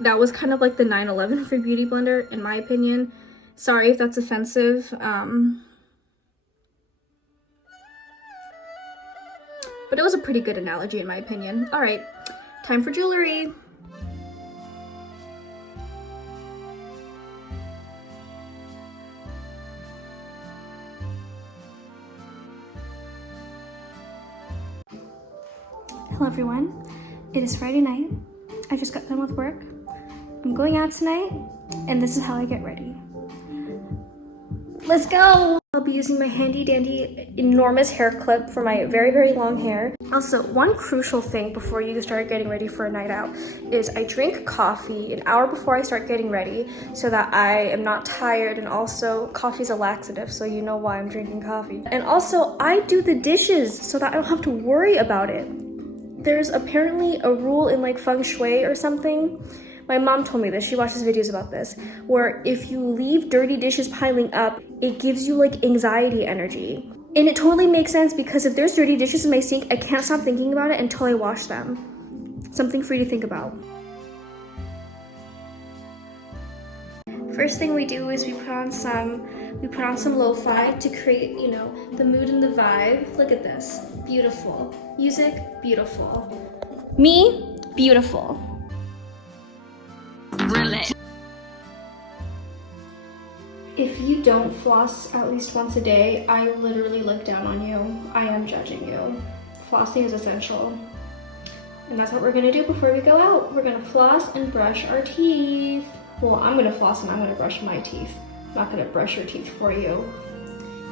That was kind of like the 9/11 for Beauty Blender, in my opinion. Sorry if that's offensive. But it was a pretty good analogy in my opinion. All right, time for jewelry. Hello everyone, it is Friday night. I just got done with work. I'm going out tonight, and this is how I get ready. Let's go! I'll be using my handy dandy enormous hair clip for my very, very long hair. Also, one crucial thing before you start getting ready for a night out is I drink coffee an hour before I start getting ready so that I am not tired, and also coffee's a laxative, so you know why I'm drinking coffee. And also, I do the dishes so that I don't have to worry about it. There's apparently a rule in like feng shui or something. My mom told me this, she watches videos about this, where if you leave dirty dishes piling up, it gives you like anxiety energy. And it totally makes sense because if there's dirty dishes in my sink, I can't stop thinking about it until I wash them. Something for you to think about. First thing we do is we put on some lo-fi to create, you know, the mood and the vibe. Look at this, beautiful. Music, beautiful. Me, beautiful. Really? If you don't floss at least once a day, I literally look down on you. I am judging you. Flossing is essential. And that's what we're gonna do before we go out. We're gonna floss and brush our teeth. Well, I'm gonna floss and I'm gonna brush my teeth. I'm not gonna brush your teeth for you.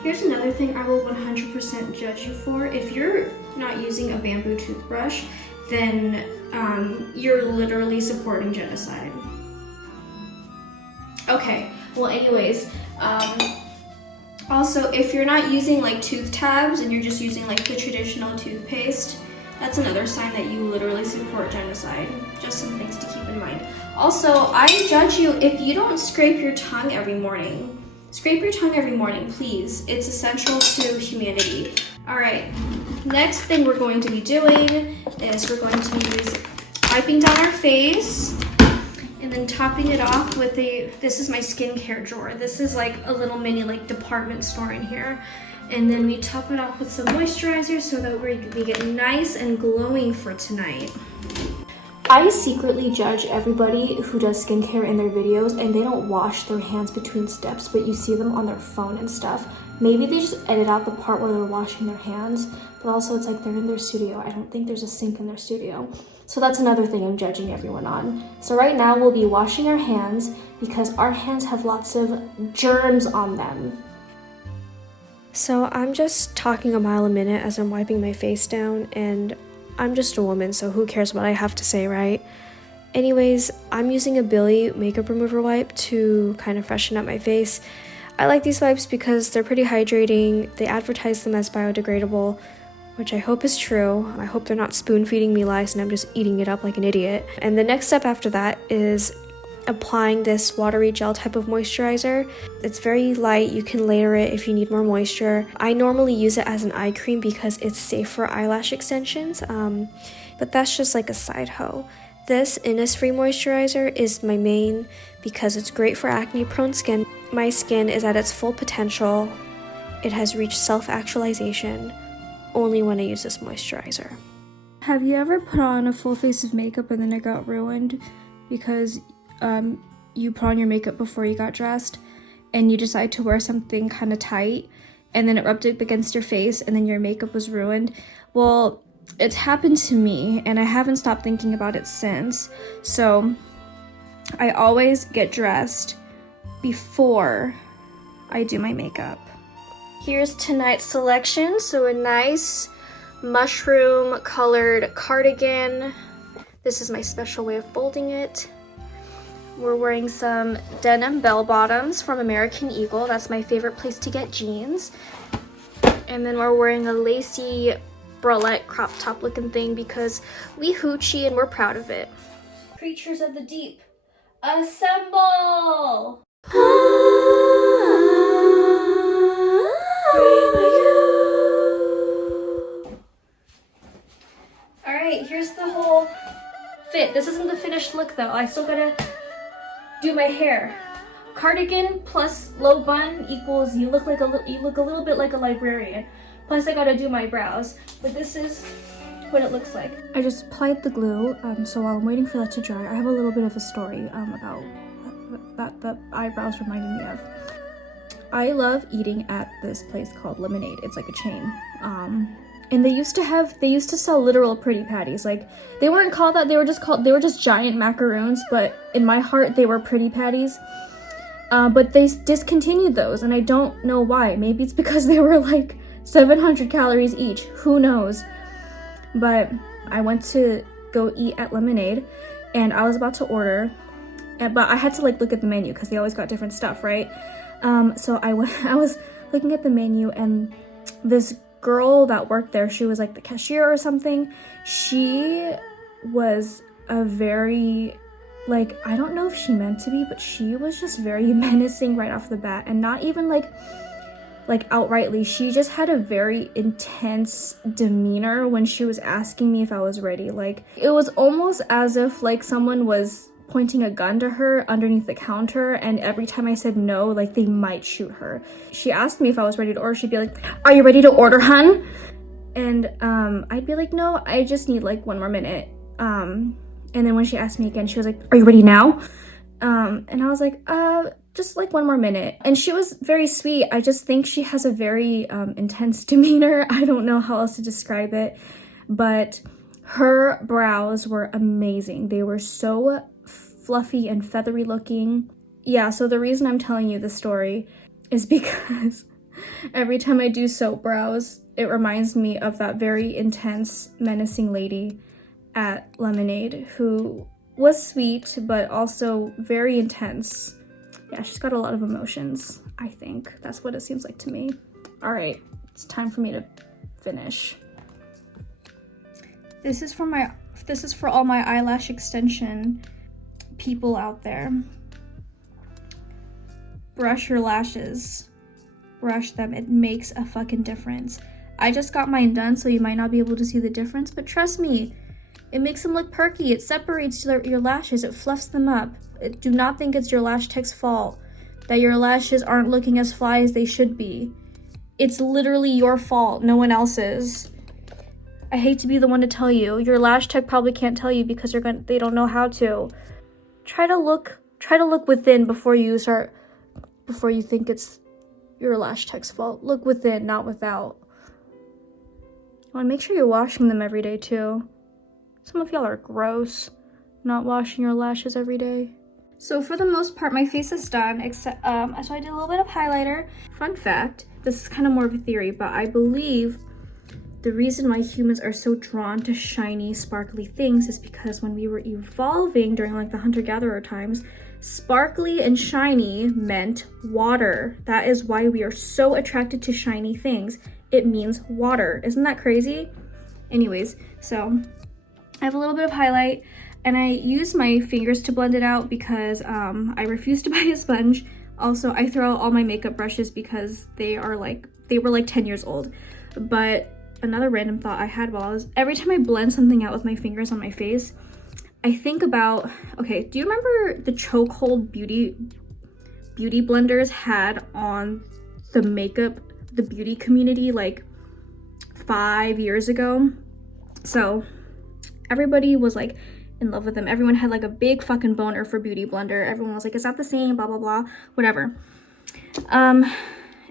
Here's another thing I will 100% judge you for. If you're not using a bamboo toothbrush, then you're literally supporting genocide. Okay, well anyways, also if you're not using like tooth tabs and you're just using like the traditional toothpaste, that's another sign that you literally support genocide. Just some things to keep in mind. Also, I judge you if you don't scrape your tongue every morning. Scrape your tongue every morning, please. It's essential to humanity. All right, next thing we're going to be doing is we're going to be wiping down our face and then topping it off with this is my skincare drawer. This is like a little mini like department store in here. And then we top it off with some moisturizer so that we get nice and glowing for tonight. I secretly judge everybody who does skincare in their videos and they don't wash their hands between steps, but you see them on their phone and stuff. Maybe they just edit out the part where they're washing their hands, but also it's like they're in their studio. I don't think there's a sink in their studio. So that's another thing I'm judging everyone on. So right now we'll be washing our hands because our hands have lots of germs on them. So I'm just talking a mile a minute as I'm wiping my face down, and I'm just a woman, so who cares what I have to say, right? Anyways, I'm using a Billie makeup remover wipe to kind of freshen up my face. I like these wipes because they're pretty hydrating. They advertise them as biodegradable, which I hope is true. I hope they're not spoon feeding me lies and I'm just eating it up like an idiot. And the next step after that is applying this watery gel type of moisturizer. It's very light, you can layer it if you need more moisture. I normally use it as an eye cream because it's safe for eyelash extensions, but that's just like a side hoe. This Innisfree moisturizer is my main because it's great for acne prone skin. My skin is at its full potential. It has reached self-actualization only when I use this moisturizer. Have you ever put on a full face of makeup and then it got ruined because you put on your makeup before you got dressed and you decide to wear something kind of tight and then it rubbed up against your face and then your makeup was ruined? Well, it's happened to me and I haven't stopped thinking about it since. So I always get dressed before I do my makeup. Here's tonight's selection. So a nice mushroom colored cardigan. This is my special way of folding it. We're wearing some denim bell bottoms from American Eagle. That's my favorite place to get jeans. And then we're wearing a lacy bralette crop top looking thing because we hoochie and we're proud of it. Creatures of the deep, assemble! Alright, here's the whole fit. This isn't the finished look though. I still gotta do my hair. Cardigan plus low bun equals you look a little bit like a librarian. Plus I gotta do my brows. But this is what it looks like. I just applied the glue, so while I'm waiting for that to dry, I have a little bit of a story about that the eyebrows reminded me of. I love eating at this place called Lemonade. It's like a chain. And they used to sell literal pretty patties. Like, they weren't called that, they were just giant macaroons, but in my heart they were pretty patties. But they discontinued those, and I don't know why. Maybe it's because they were like 700 calories each, who knows. But I went to go eat at Lemonade, and I was about to order, but I had to like look at the menu because they always got different stuff, right? So I was looking at the menu, and this girl that worked there, she was like the cashier or something. She was a very, like, I don't know if she meant to be, but she was just very menacing right off the bat, and not even like outrightly. She just had a very intense demeanor when she was asking me if I was ready. Like, it was almost as if like someone was pointing a gun to her underneath the counter, and every time I said no, like they might shoot her. She asked me if I was ready to order. She'd be like, "Are you ready to order, hun?" And I'd be like, "No, I just need like one more minute." And then when she asked me again, she was like, "Are you ready now?" And I was like, just like one more minute. And she was very sweet. I just think she has a very intense demeanor. I don't know how else to describe it, but her brows were amazing. They were so fluffy and feathery looking. Yeah, so the reason I'm telling you this story is because every time I do soap brows, it reminds me of that very intense, menacing lady at Lemonade who was sweet, but also very intense. Yeah, she's got a lot of emotions, I think. That's what it seems like to me. All right, it's time for me to finish. This is for all my eyelash extension people out there. Brush your lashes. Brush them. It makes a fucking difference. I just got mine done, so you might not be able to see the difference, but trust me, it makes them look perky. It separates your lashes. It fluffs them up. Do not think it's your lash tech's fault that your lashes aren't looking as fly as they should be. It's literally your fault, no one else's. I hate to be the one to tell you. Your lash tech probably can't tell you because they don't know how to. Try to look within before you think it's your lash tech's fault. Look within, not without. And make sure you're washing them every day too. Some of y'all are gross, not washing your lashes every day. So for the most part, my face is done, except, so I did a little bit of highlighter. Fun fact, this is kind of more of a theory, but I believe the reason why humans are so drawn to shiny, sparkly things is because when we were evolving during like the hunter-gatherer times, sparkly and shiny meant water. That is why we are so attracted to shiny things. It means water. Isn't that crazy? Anyways, so I have a little bit of highlight, and I use my fingers to blend it out because I refuse to buy a sponge. Also, I throw out all my makeup brushes because they were like 10 years old. But another random thought I had every time I blend something out with my fingers on my face, I think about, okay, do you remember the chokehold beauty blenders had on the beauty community like 5 years ago? So everybody was like in love with them. Everyone had like a big fucking boner for Beauty Blender. Everyone was like, is that the same? Blah, blah, blah, whatever.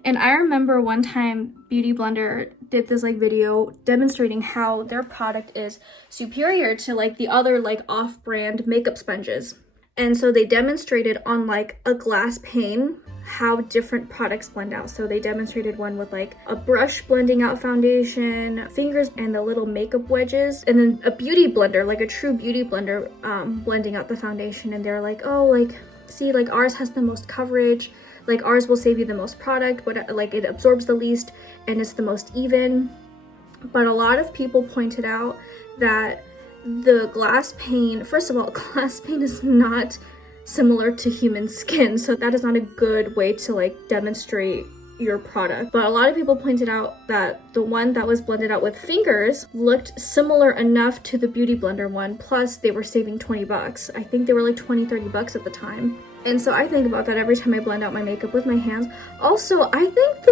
And I remember one time Beauty Blender did this like video demonstrating how their product is superior to like the other like off-brand makeup sponges. And so they demonstrated on like a glass pane how different products blend out. So they demonstrated one with like a brush blending out foundation, fingers, and the little makeup wedges, and then a beauty blender, like a true beauty blender, blending out the foundation. And they're like, oh, like, see, like ours has the most coverage, like ours will save you the most product, but like it absorbs the least and it's the most even. But a lot of people pointed out that the glass pane, first of all, glass pane is not similar to human skin, so that is not a good way to like demonstrate your product. But a lot of people pointed out that the one that was blended out with fingers looked similar enough to the Beauty Blender one, plus they were saving 20 bucks. I think they were like 20-30 bucks at the time. And so I think about that every time I blend out my makeup with my hands. Also, I think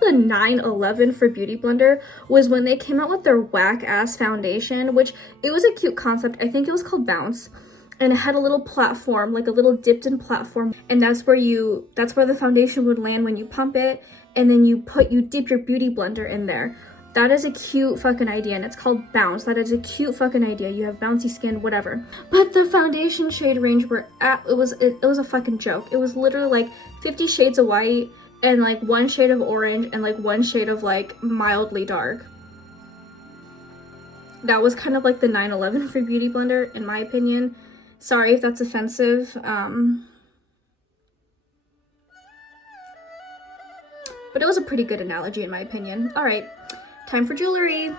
the 911 for Beauty Blender was when they came out with their whack ass foundation, which it was a cute concept. I think it was called Bounce. And it had a little platform, like a little dipped in platform, and that's where the foundation would land when you pump it, and then you dip your Beauty Blender in there. That is a cute fucking idea, and it's called Bounce. That is a cute fucking idea. You have bouncy skin, whatever. But the foundation shade range it was a fucking joke. It was literally like 50 shades of white and like 1 shade of orange and like 1 shade of like mildly dark. That was kind of like the 911 for Beauty Blender, in my opinion. Sorry if that's offensive. But it was a pretty good analogy in my opinion. All right, time for jewelry.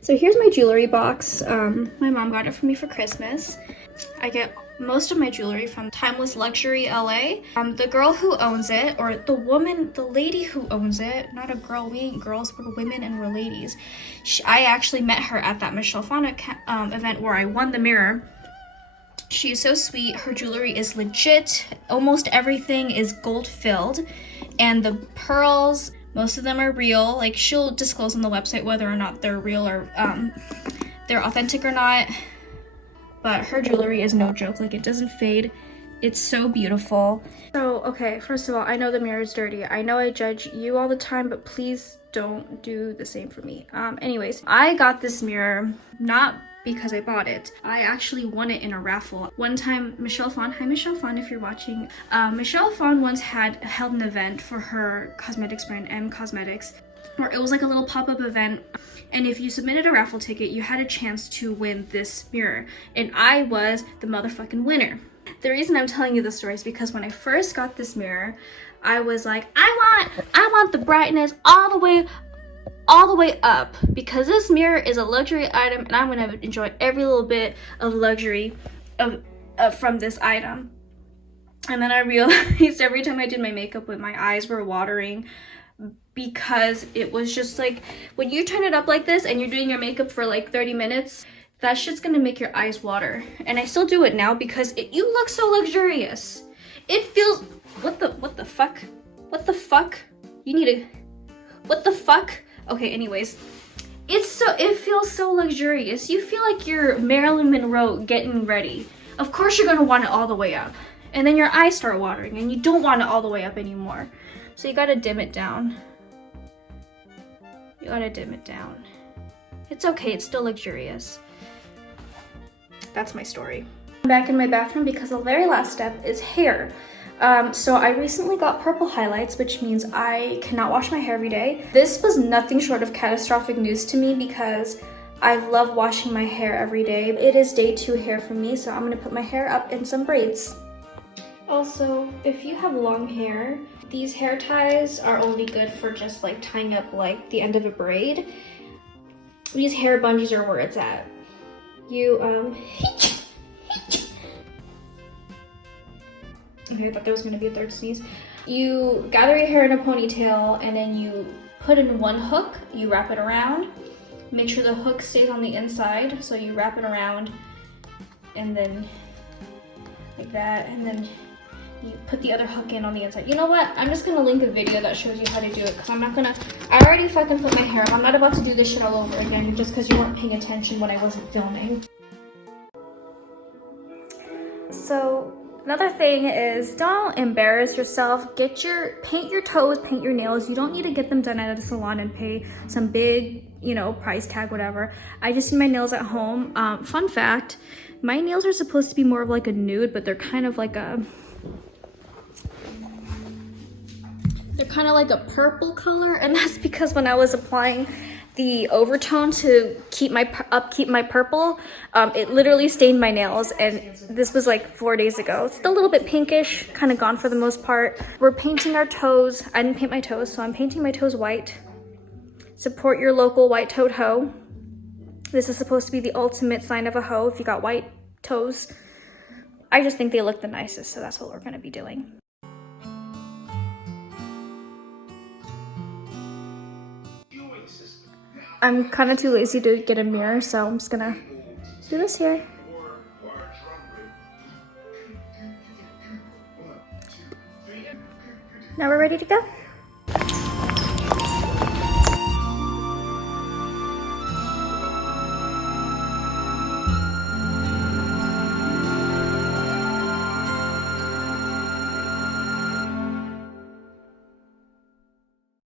So here's my jewelry box. My mom got it for me for Christmas. I get most of my jewelry from Timeless Luxury LA. The girl who owns it, or the lady who owns it, not a girl, we ain't girls, we're women and we're ladies. I actually met her at that Michelle Pfau event where I won the mirror. She is so sweet. Her jewelry is legit. Almost everything is gold filled, and the pearls, most of them are real. Like, she'll disclose on the website whether or not they're real or they're authentic or not. But her jewelry is no joke. Like, it doesn't fade. It's so beautiful. So, okay, first of all, I know the mirror is dirty. I know I judge you all the time, but please don't do the same for me. Anyways, I got this mirror not because I bought it. I actually won it in a raffle. One time, Michelle Pfau, hi Michelle Pfau if you're watching. Michelle Pfau once held an event for her cosmetics brand, M Cosmetics, where it was like a little pop-up event, and if you submitted a raffle ticket, you had a chance to win this mirror, and I was the motherfucking winner. The reason I'm telling you this story is because when I first got this mirror, I was like, I want the brightness all the way up, because this mirror is a luxury item and I'm gonna enjoy every little bit of luxury from this item. And then I realized every time I did my makeup, my eyes were watering, because it was just like, when you turn it up like this and you're doing your makeup for like 30 minutes, that shit's gonna make your eyes water. And I still do it now because you look so luxurious. It feels, what the fuck? You need to, what the fuck? Okay, anyways, it feels so luxurious. You feel like you're Marilyn Monroe getting ready. Of course you're gonna want it all the way up. And then your eyes start watering and you don't want it all the way up anymore. So you gotta dim it down. You gotta dim it down. It's okay, it's still luxurious. That's my story. I'm back in my bathroom because the very last step is hair. So I recently got purple highlights, which means I cannot wash my hair every day. This was nothing short of catastrophic news to me because I love washing my hair every day. It is day 2 hair for me, so I'm gonna put my hair up in some braids. Also, if you have long hair, these hair ties are only good for just like tying up like the end of a braid. These hair bungees are where it's at. You, okay, I thought there was gonna be a third sneeze. You gather your hair in a ponytail and then you put in one hook, you wrap it around. Make sure the hook stays on the inside, so you wrap it around and then like that, and then you put the other hook in on the inside. You know what? I'm just gonna link a video that shows you how to do it, because I already fucking put my hair up. I'm not about to do this shit all over again just because you weren't paying attention when I wasn't filming. So another thing is, don't embarrass yourself. Paint your toes, paint your nails. You don't need to get them done at a salon and pay some big, price tag, whatever. I just do my nails at home. Fun fact, my nails are supposed to be more of like a nude, but they're kind of like a purple color, and that's because when I was applying the overtone to keep my purple, it literally stained my nails, and this was like 4 days ago. It's still a little bit pinkish, kind of gone for the most part. We're painting our toes. I didn't paint my toes, so I'm painting my toes white. Support your local white-toed hoe. This is supposed to be the ultimate sign of a hoe if you got white toes. I just think they look the nicest, so that's what we're gonna be doing. I'm kind of too lazy to get a mirror, so I'm just gonna do this here. Now we're ready to go.